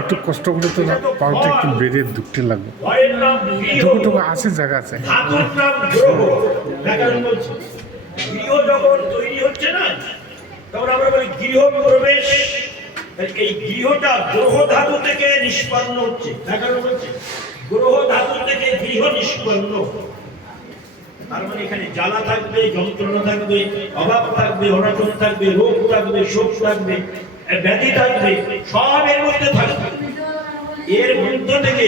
একটু কষ্ট করে তো পাওয়াটা একটু বেড়ে দুঃখে লাগবে যতটুকু আছে জায়গা আছে। গৃহ যখন তৈরি হচ্ছে না তখন আমরা বলি গৃহ প্রবেশ। এই গৃহটা গ্রহ ধাতু থেকে নিষ্পন্ন হচ্ছে, গ্রহ ধাতু থেকে গৃহ নিষ্পন্ন। তার মানে এখানে জ্বালা থাকবে, যন্ত্রণা থাকবে, অভাব থাকবে, অনাটন থাকবে, রোগ থাকবে, শোক থাকবে, ব্যাধি থাকবে, সব এর মধ্যে থাকবে। এর মধ্য থেকে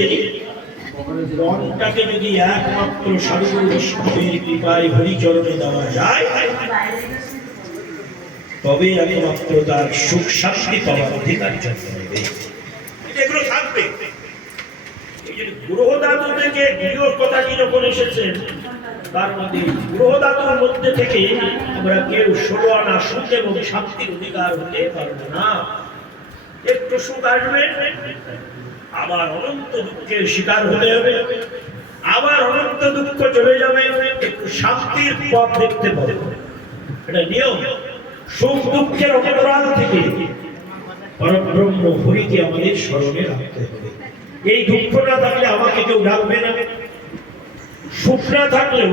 মনটাকে যদি একমাত্র সাধু বৈষ্ণবের কৃপায় হরিচরণে দেওয়া যায় তবে একমাত্র তার সুখ শান্তি পাওয়ার অধিকার জন্ম নেবে। এগুলো থাকবে। গ্রহ ধাতু থেকে গৃহ কথাটি যখন এসেছেন তার মধ্যে গ্রহ ধাতুর মধ্যে থেকে আমরা কেউ 16 আনা সুখ এবং শান্তির অধিকার হতে পারবো না। একটু সুখ আসবে, আবার অনন্ত দুঃখের শিকার হতে হবে, আবার অনন্ত দুঃখ চলে যাবে, একটু শান্তির পথ দেখতে পাবে। এটা নিয়ম। সুখ দুঃখের অন্তরাল থেকে পরব্রহ্ম হরিকে আমাদের স্মরণে রাখতে হবে। এই দুঃখ না থাকলে আমাকে কেউ ডাকবে না, সুখ না থাকলেও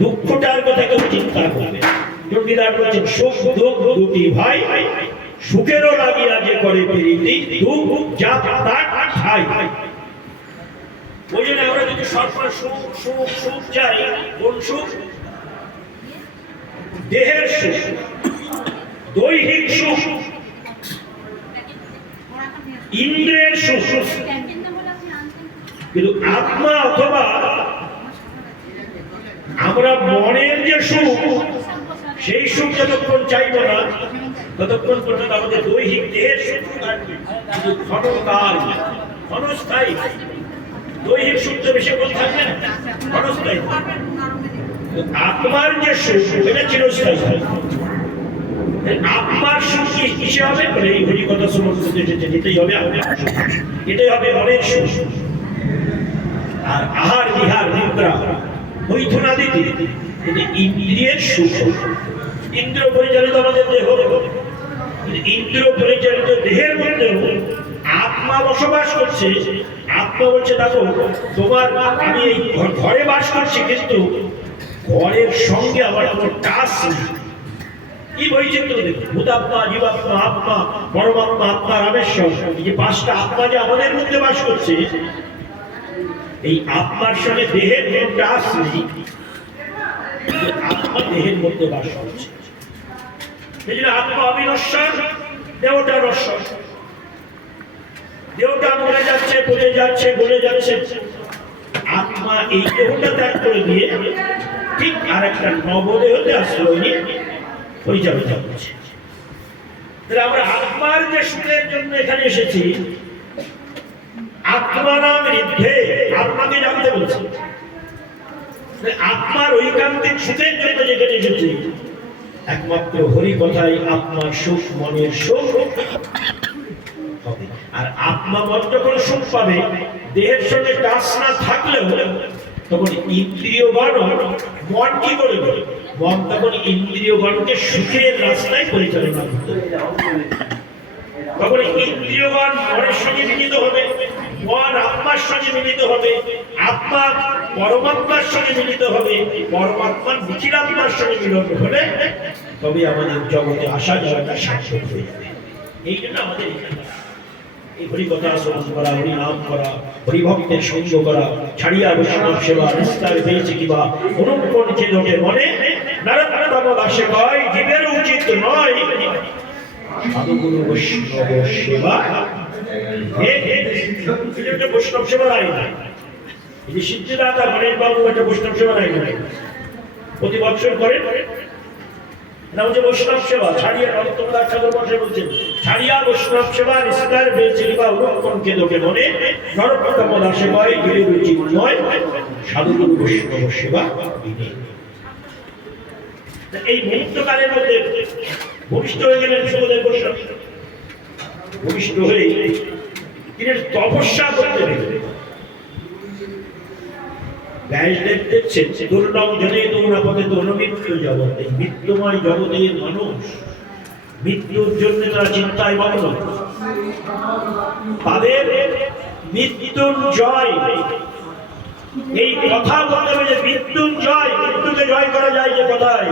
দুঃখটার কথা কেউ চিন্তা করবে। যোগীদার বলছেন সুখ দুঃখ দুটি ভাই, সুখেরও লাগিয়া যে করে প্রীতি, দুঃখ যা তার ঠাই। ওই জন্য আমরা যদি সবসময় সুখ সুখ সুখ চাই, কোন সুখ? দেহের সুখ, দৈহিক সুখ, ইন্দ্রিয়ের সুখ। কিন্তু আত্মা অথবা আমরা মনের যে সুখ, সেই সুখ যতক্ষণ চাইব না ততক্ষণ পর্যন্ত আমাদের দৈহিক দেহের সুখ থাকবে, কিন্তু ক্ষণকাল, ক্ষণস্থায়ী। দৈহিক সুখ তো বেশি কোন থাকবে না, ক্ষণস্থায়ী। আত্মার যে সুখ এটা চিরস্থায়ী। আত্মার সুখ কিসে হবে? এই হরি কথা সমস্ত যেতেই হবে, এটাই হবে মনের সুখ। আর আহার বিহার নিদ্রা মৈথুনাদি ইন্দ্রিয়ের সুখ। ইন্দ্র পরিচালিত আমাদের দেহ, ইন্দ্র পরিচালিত দেহের মধ্যে আত্মা বসবাস করছে। আত্মা বলছে দেখো তোমার আমি এই ঘরে বাস করছি, কিন্তু ঘরের সঙ্গে আমার কোনো টাচ নেই। কি বৈচিত্র দেখো, ভূতাত্মা, জীবাত্মা, আত্মা, পরমাত্মা, আত্মা, রামেশ্বর, এই যে 5টা আত্মা যে আমাদের মধ্যে বাস করছে, এই আত্মার সঙ্গে দেহের কোনো টাচ নেই, আত্মা দেহের মধ্যে বাস করছে। এই জন্য আত্মা অবিনশ্বর, দেহটা নশ্বর। দেহটা মরে যাচ্ছে, পড়ে যাচ্ছে, গলে যাচ্ছে। আত্মা এই দেহটা ত্যাগ করে দিয়ে ঠিক আর একটা নবদেহতে আশ্রয় নিয়ে পরিচালিত হচ্ছে। তাহলে আমরা আত্মার যে সুখের জন্য এখানে এসেছি, আত্মা নাম ঋদ্ধে, আত্মাকে জানতে বলছি। আত্মার ঐকান্তিক সুখের জন্য যেখানে এসেছি, একমাত্র হরি কথাই আত্মার সুখ, মনের সুখ হবে। আর আত্মা মন যখন সুখ পাবে, দেহের সঙ্গে টাচ না থাকলেও তখন ইন্দ্রিয়গণ মন কি করবে? মন তখন ইন্দ্রিয়গণকে সুখের রাস্তায় পরিচালনা করতে হবে। তখন ইন্দ্রিয়গণ মনের সঙ্গে মিলিত হবে, মন আত্মার সঙ্গে মিলিত হবে, আত্মা পরমাত্মার সঙ্গে মিলিত হবে, পরমাত্মার নিখিলাত্মার সঙ্গে মিলন হলে তবে আমাদের জগতে আসা যাওয়াটা সার্থক হয়ে যাবে। এই জন্য আমাদের এই হরি কথা শ্রবণ করা, হরি নাম করা, হরিভক্তের সঙ্গ করা, ছাড়িয়া বৈষ্ণব সেবা নিস্তার পেয়েছে কিবা অনুপন চেদকে মনে নারায়ণ দাসে কয় জীবের উচিত নয় সাধুগুরু বৈষ্ণব সেবা। বৈষ্ণব সেবা নাই না, এই যে সিদ্ধিদাতা গণেশ বাবু একটা বৈষ্ণব সেবা নাই না, প্রতি বছর করে না হচ্ছে বৈষ্ণব সেবা। ছাড়িয়া নরোত্তমদাস ঠাকুর বসে বলছেন ছাড়িয়া বৈষ্ণব সেবা নিস্তার পেয়েছে কিবা অনুপন চেদকে মনে নরোত্তম দাসে কয় জীবের উচিত নয় সাধুগুরু বৈষ্ণব সেবা। এই মুহূর্তকালের মধ্যে ভূমিষ্ঠ হয়ে গেলেন সুখদেব গোস্বামী। ভূমিষ্ঠ হয়ে তিনি তপস্যা করতে গেলেন। ব্যাসদেব দেখছেন দুর্লভ জনে তোমরা পথে তো অনুমিত্র জগৎ, এই মৃত্যুময় জগতের মানুষ মৃত্যুর জন্য তারা চিন্তায় মগ্ন। তাদের মৃত্যুঞ্জয় এই কথা বলতে হবে যে মৃত্যুঞ্জয়, মৃত্যুকে জয় করা যায় যে কথায়।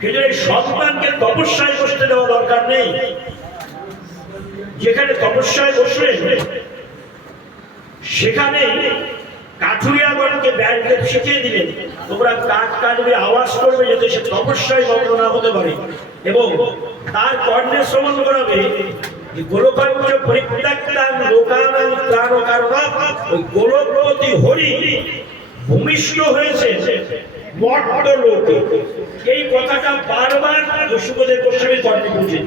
কিন্তু এই সন্তানকে তপস্যায় বসতে দেওয়া দরকার নেই। যেখানে তপস্যায় বসবে সেখানে কাঠুরিয়াগণকে ব্যান্ডে শিখিয়ে দিলেন, তোমরা কাঠ কাটবে, আওয়াজ করবে যাতে সে তপস্যায় মগ্ন না হতে পারে, এবং তার কর্ণে শ্রবণ করাবে গোলকাঞ্চ পরিত্যাক্তাং লোকানাং ত্রাণকারণাৎ, ওই গোলকপতি হরি ভূমিষ্ঠ হয়েছে মর্ত লোকে। এই কথাটা বারবার সুখদেব গোস্বামীর কর্ণে পৌঁছে।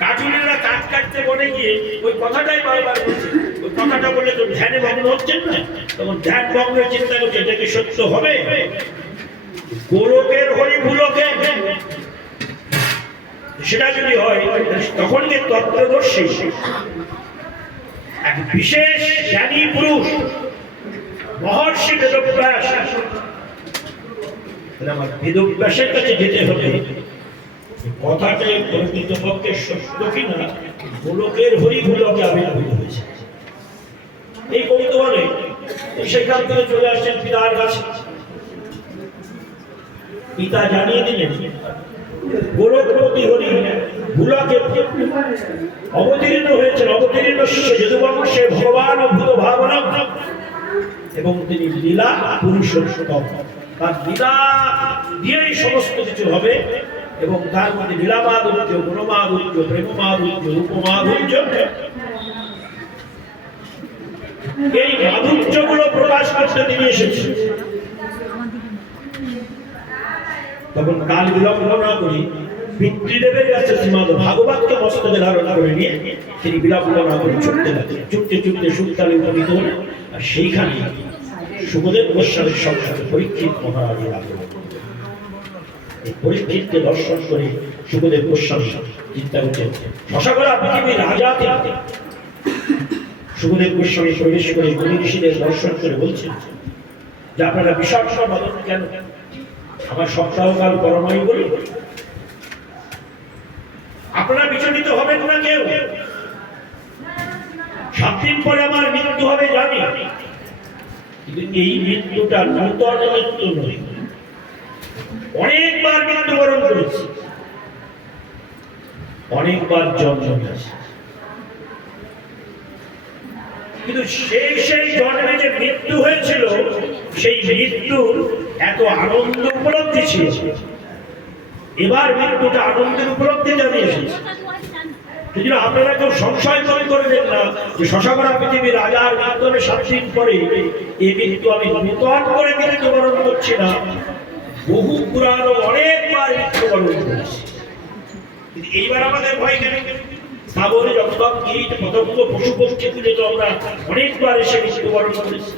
কাঠুরিয়ারা কাঠ কাটতে বলে গিয়ে ওই কথাটাই বারবার বলছে। ওই কথাটা বলে তো ধ্যানে ভগ্ন হচ্ছেন না, তখন ধ্যান ভগ্নের চিন্তা করছে এটা কি সত্য হবে? গোলকের হরি ভূলোকে সেটা যদি হয় তখন যে তত্ত্বদর্শী এক বিশেষ জ্ঞানী পুরুষ মহর্ষি বেদব্যাস, আমার বেদব্যাসের কাছে যেতে হবে কথাটাই প্রকৃতপক্ষে সত্য কিনা গোলকের হরি ভূলোকে আবির্ভূত হয়েছে। এই কৌতূহলে সেখান থেকে চলে আসছেন পিতার কাছে। পিতা জানিয়ে দিলেন গোলকপতি হরি ভূলোকে অবতীর্ণ হয়েছেন, অবতীর্ণ যদুবংশে ভগবান অভূত ভাবনা, এবং তিনি লীলা পুরুষোত্তম। তার লীলা দিয়েই সমস্ত কিছু হবে, এবং তার মধ্যে লীলা মাধুর্য, গুণমাধুর্য, প্রেম মাধুর্য, রূপমাধুর্য, এই মাধুর্যগুলো প্রকাশ করতে তিনি এসেছেন। তখন কাল বিলম্ব না করি পিতৃদেবের কাছে শ্রীমদ ভাগবতকে মস্তকে ধারণ করে নিয়ে তিনি বিলম্ব না করে ছুটতে লাগলেন। ছুটতে ছুটতে সুখতালে উপনীত হলেন, আর সেইখানে সুখদেব গোস্বামীর সংসারে পরীক্ষিত মহারাজের আগমন। এই পরীক্ষিতকে দর্শন করে সুখদেব গোস্বামী চিন্তা করছেন শশাকরা পৃথিবীর রাজা তিনি। সুখদেব গোস্বামী প্রবেশ করে মুনি ঋষিদের দর্শন করে বলছেন যে আপনারা বিশাল বলেন কেন? আমার সপ্তাহকাল পরমায়ু বলি, আপনারা বিচলিত হবেন না কেউ। 7 দিন পরে আমার মৃত্যু হবে জানি, কিন্তু এই মৃত্যুটা নূতন মৃত্যু নয়। অনেকবার মৃত্যুবরণ করেছি, অনেকবার জন্ম নিয়েছি, কিন্তু সেই জন্মে যে মৃত্যু হয়েছিল সেই মৃত্যুর এত আনন্দ উপলব্ধি ছিল। এবার মৃত্যুটা আনন্দের উপলব্ধিতে আমি এসেছি। সেই আপনারা কেউ সংশয় করবেন না যে শশাকরা পৃথিবীর রাজার মৃত্যুর 7 দিন পরে এই মৃত্যু আমি নূতন করে মৃত্যুবরণ করছি না, বহু পুরানো অনেকবার মৃত্যুবরণ করেছি। কিন্তু এইবার আমাদের ভয় কেন? সাগরে জগৎ কীট পতঙ্গ পশু পক্ষী তুলে তো আমরা অনেকবার এসে মৃত্যুবরণ করেছি,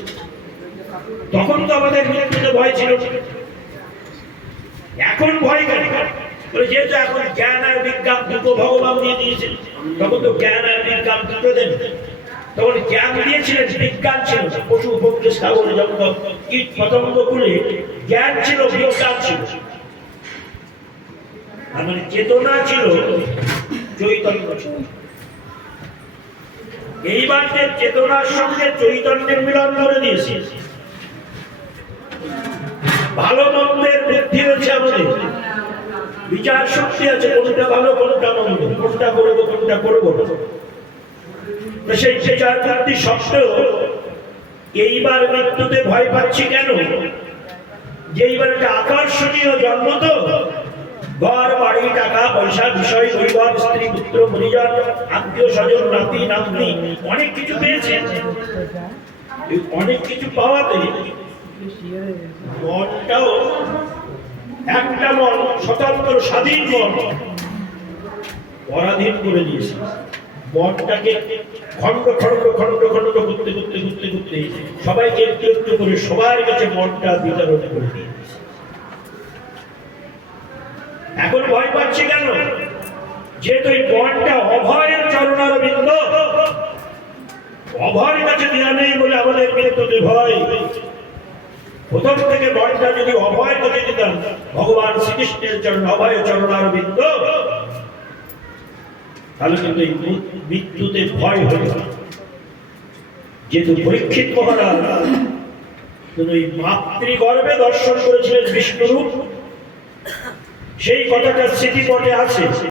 তখন তো আমাদের মৃত্যুতে ভয় ছিল। এখন ভয় কেন? যেহেতু এখন জ্ঞান আর বিজ্ঞান দুটো ভগবান দিয়ে দিয়েছেন, তখন তো জ্ঞান আর বিজ্ঞান দুটো দেন। তখন জ্ঞান দিয়েছিলেন, বিজ্ঞান ছিল, পশু পক্ষী সাগরে জগৎ কীট পতঙ্গ তুলে জ্ঞান ছিল, বিজ্ঞান ছিল, আর মানে চেতনা ছিল, চৈতন্য ছিল। এইবার যে চেতনার সঙ্গে চৈতন্যের মিলন করে দিয়েছি, ভালো মন্দের বুদ্ধি হচ্ছে আমাদের, বিচার শক্তি আছে, কোনটা ভালো কোনটা মন্দ, কোনটা করবো কোনটা করবো না। সেই বিচার বুদ্ধি সত্ত্বেও এইবার মৃত্যুতে ভয় পাচ্ছি কেন? যে এইবার একটা আকর্ষণীয় জন্ম, তো ঘর বাড়ি টাকা পয়সা বিষয় পরিবার স্ত্রী পুত্র পরিজন আত্মীয় স্বজন নাতি নাতনি অনেক কিছু পেয়েছেন। অনেক কিছু পাওয়াতে মনটাও একটা মন, স্বতন্ত্র স্বাধীন মন পরাধীন করে দিয়েছে। মনটাকে খন্ড খন্ড খন্ড খন্ড করতে করতে করতে করতে সবাইকে একটু একটু করে সবার কাছে মনটা বিতরণ করে দিয়েছে। এখন ভয় পাচ্ছি কেন? যেহেতু এই মনটা অভয়ের চরণারবিন্দ, অভয়ের কাছে দেওয়া নেই বলে আমাদের মৃত্যুতে ভয়। প্রথম থেকে মনটা যদি অভয় করে দিতাম ভগবান শ্রীকৃষ্ণের চরণ অভয় চরণারবিন্দ, তাহলে কিন্তু এই মৃত্যুতে ভয় হতো না। যেহেতু পরীক্ষিত মহারাজ ওই মাতৃগর্ভে দর্শন করেছিলেন বিষ্ণুরূপ, সেই কথাটা স্মৃতিপটে আছে।